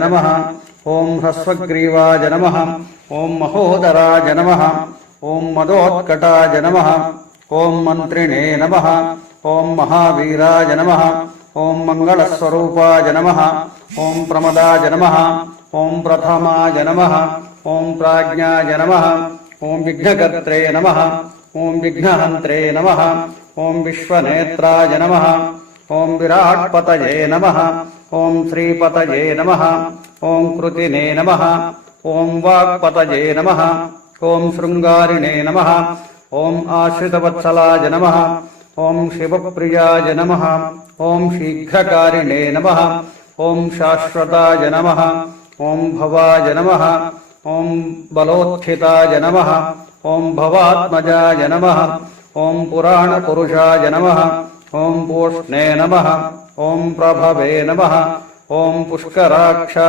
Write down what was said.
नमः। ओं ह्रस्वग्रीवाय नमः। ओं महोदराय नमः। ओं मदोत्कटाय नमः। ओं मंत्रिणे नमः। ओं महावीराय नमः। ओं मंगलस्वरूपाय नमः। ओं प्रमदाय नमः। ओं प्रथमाय नमः। ओं प्राज्ञाय नमः। ओं विघ्नकर्त्रे नमः। ओं विघ्नहन्त्रे नमः। ओं विश्वनेत्राय नमः। ओं विराट्पतये नमः। ओं श्रीपतये नमः। ओं कृतिने नमः। ओं वाक्पतये नमः। ओं शृंगारिणे नमः। ओं आश्रितवत्सलाय नमः। ओं शिवप्रियाय नमः। ओं शीघ्रकारिणे नमः। ओं शाश्वताय नमः। ओं भवाय नमः। ओं बलोत्थिताय नमः। ओं भवात्मजाय नमः। ओं पुराणपुरुषाय नमः। ओं पूष्णे नमः। ओं प्रभवे नमः। ओं पुष्कराक्षाय